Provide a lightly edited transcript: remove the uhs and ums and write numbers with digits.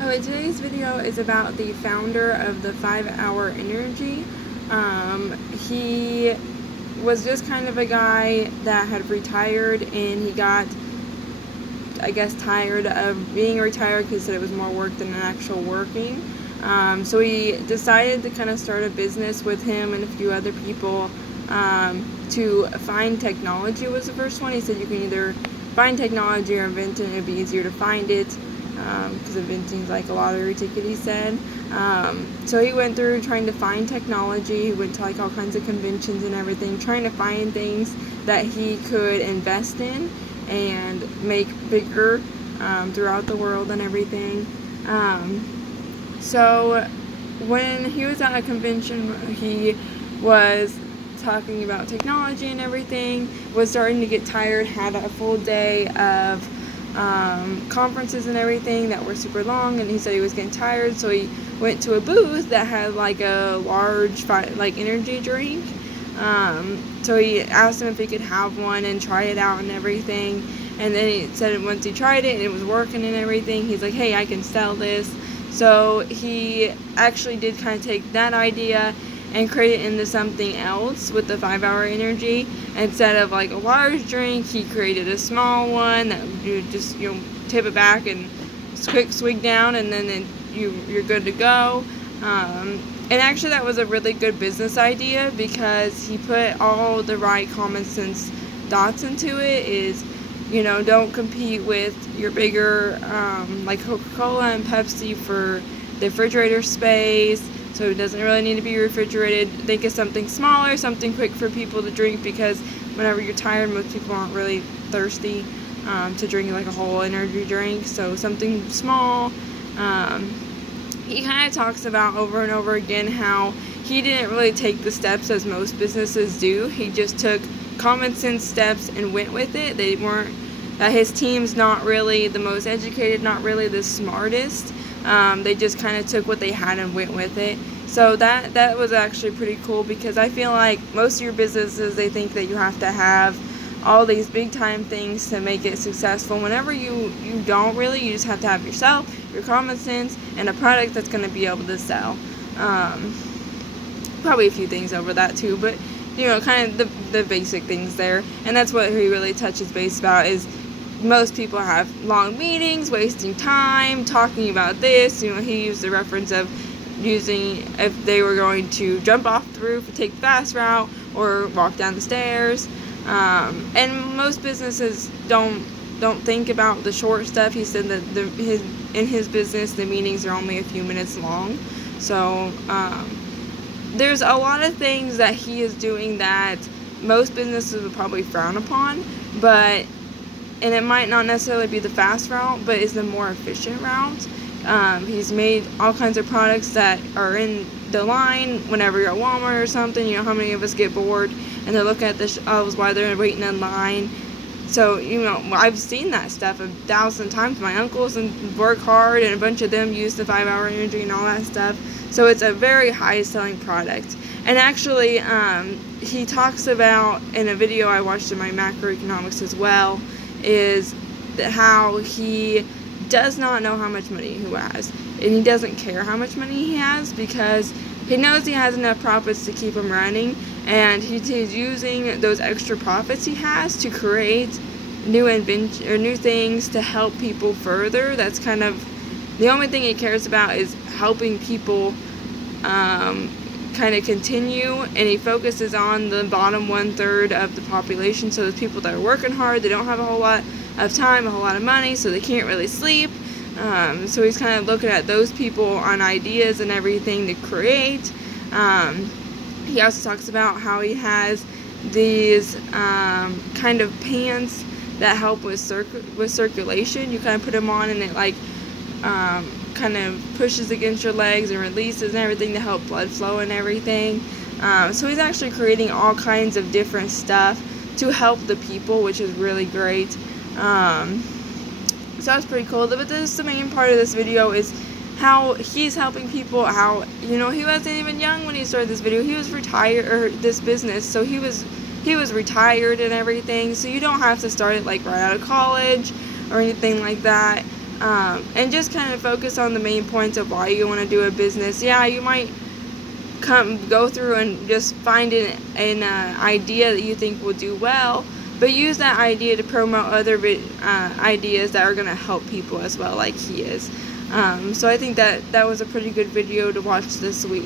Okay, today's video is about the founder of the 5 Hour Energy. He was just kind of a guy that had retired, and he got, I guess, tired of being retired because he said it was more work than actual working. So he decided to kind of start a business with him and a few other people to find technology was the first one. He said you can either find technology or invent it, and it'd be easier to find it because inventing is like a lottery ticket, he said. So he went through trying to find technology. He went to like all kinds of conventions and everything, trying to find things that he could invest in and make bigger throughout the world and everything. So when he was at a convention, he was talking about technology and everything, was starting to get tired, had a full day of conferences and everything that were super long, and he said he was getting tired, so he went to a booth that had like a large like energy drink. So he asked him if he could have one and try it out and everything, and then he said once he tried it and it was working and everything, he's like, hey, I can sell this. So he actually did kind of take that idea and create it into something else with the 5 Hour Energy. Instead of like a large drink, he created a small one that you just tip it back and quick swig down, and then you're good to go. And actually, that was a really good business idea because he put all the right common sense thoughts into it. Is don't compete with your bigger like Coca-Cola and Pepsi for the refrigerator space. So it doesn't really need to be refrigerated. Think of something smaller, something quick for people to drink, because whenever you're tired, most people aren't really thirsty to drink like a whole energy drink. So something small. He kind of talks about over and over again how he didn't really take the steps as most businesses do. He just took common sense steps and went with it. They weren't, that his team's not really the most educated, not really the smartest. They just kind of took what they had and went with it. So that was actually pretty cool, because I feel like most of your businesses, they think that you have to have all these big time things to make it successful. Whenever you don't really, you just have to have yourself, your common sense, and a product that's going to be able to sell. Probably a few things over that too, but kind of the basic things there. And that's what he really touches base about, is most people have long meetings, wasting time, talking about this. He used the reference of using if they were going to jump off the roof and take the fast route or walk down the stairs. And most businesses don't think about the short stuff. He said that in his business, the meetings are only a few minutes long. So there's a lot of things that he is doing that most businesses would probably frown upon, and it might not necessarily be the fast route, but is the more efficient route. He's made all kinds of products that are in the line whenever you're at Walmart or something. How many of us get bored and they're looking at the shelves while they're waiting in line. So, I've seen that stuff 1,000 times. My uncles work hard, and a bunch of them use the 5 Hour Energy and all that stuff. So it's a very high-selling product. And actually, he talks about, in a video I watched in my macroeconomics as well, is how he does not know how much money he has. And he doesn't care how much money he has, because he knows he has enough profits to keep him running, and he's using those extra profits he has to create new things to help people further. That's kind of the only thing he cares about, is helping people kind of continue, and he focuses on the bottom 1/3 of the population. So those people that are working hard, they don't have a whole lot of time, a whole lot of money, so they can't really sleep. So he's kind of looking at those people on ideas and everything to create. He also talks about how he has these kind of pants that help with circulation. You kind of put them on, and it like kind of pushes against your legs and releases and everything to help blood flow and everything. So he's actually creating all kinds of different stuff to help the people, which is really great. So that's pretty cool. But this is the main part of this video, is how he's helping people. How he wasn't even young when he started this video. He was retired, or this business, so he was retired and everything. So you don't have to start it like right out of college or anything like that. and just kind of focus on the main points of why you want to do a business. Yeah, you might go through and just find an idea that you think will do well, but use that idea to promote other ideas that are going to help people as well, like he is. So I think that was a pretty good video to watch this week.